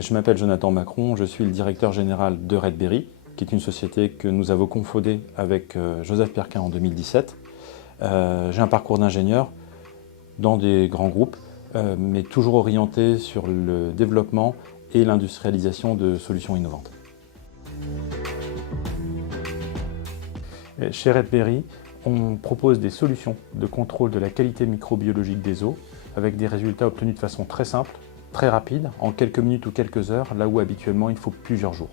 Je m'appelle Jonathan Macron, je suis le directeur général de Redberry, qui est une société que nous avons cofondée avec Joseph Perquin en 2017. J'ai un parcours d'ingénieur dans des grands groupes, mais toujours orienté sur le développement et l'industrialisation de solutions innovantes. Chez Redberry, on propose des solutions de contrôle de la qualité microbiologique des eaux avec des résultats obtenus de façon très simple, très rapide, en quelques minutes ou quelques heures, là où habituellement il faut plusieurs jours.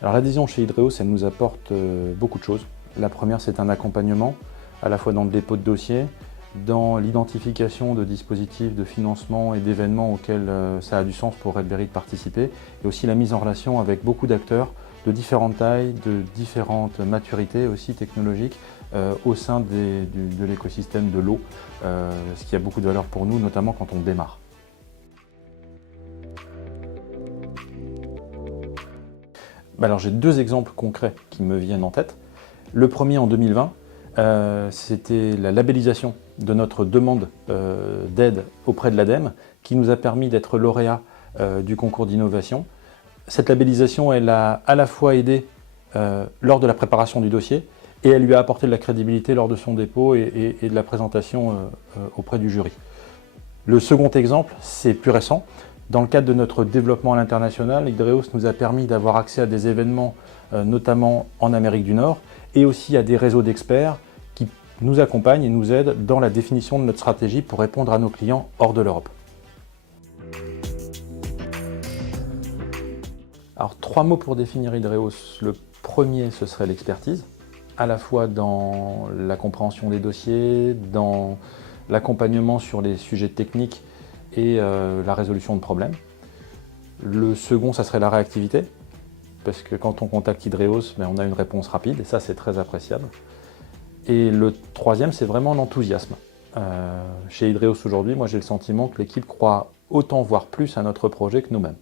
Alors l'adhésion chez Hydreos, elle nous apporte beaucoup de choses. La première, c'est un accompagnement, à la fois dans le dépôt de dossiers, dans l'identification de dispositifs de financement et d'événements auxquels ça a du sens pour Redberry de participer, et aussi la mise en relation avec beaucoup d'acteurs de différentes tailles, de différentes maturités aussi technologiques au sein de l'écosystème de l'eau, ce qui a beaucoup de valeur pour nous, notamment quand on démarre. Alors j'ai deux exemples concrets qui me viennent en tête. Le premier en 2020, c'était la labellisation de notre demande d'aide auprès de l'ADEME qui nous a permis d'être lauréat du concours d'innovation. Cette labellisation, elle a à la fois aidé lors de la préparation du dossier et elle lui a apporté de la crédibilité lors de son dépôt et de la présentation auprès du jury. Le second exemple, c'est plus récent. Dans le cadre de notre développement à l'international, Hydreos nous a permis d'avoir accès à des événements, notamment en Amérique du Nord, et aussi à des réseaux d'experts qui nous accompagnent et nous aident dans la définition de notre stratégie pour répondre à nos clients hors de l'Europe. Alors, 3 mots pour définir Hydreos. Le premier, ce serait l'expertise, à la fois dans la compréhension des dossiers, dans l'accompagnement sur les sujets techniques et la résolution de problèmes. Le second, ça serait la réactivité, parce que quand on contacte Hydreos, on a une réponse rapide, et ça c'est très appréciable. Et le troisième, c'est vraiment l'enthousiasme. Chez Hydreos aujourd'hui, moi j'ai le sentiment que l'équipe croit autant, voire plus, à notre projet que nous-mêmes.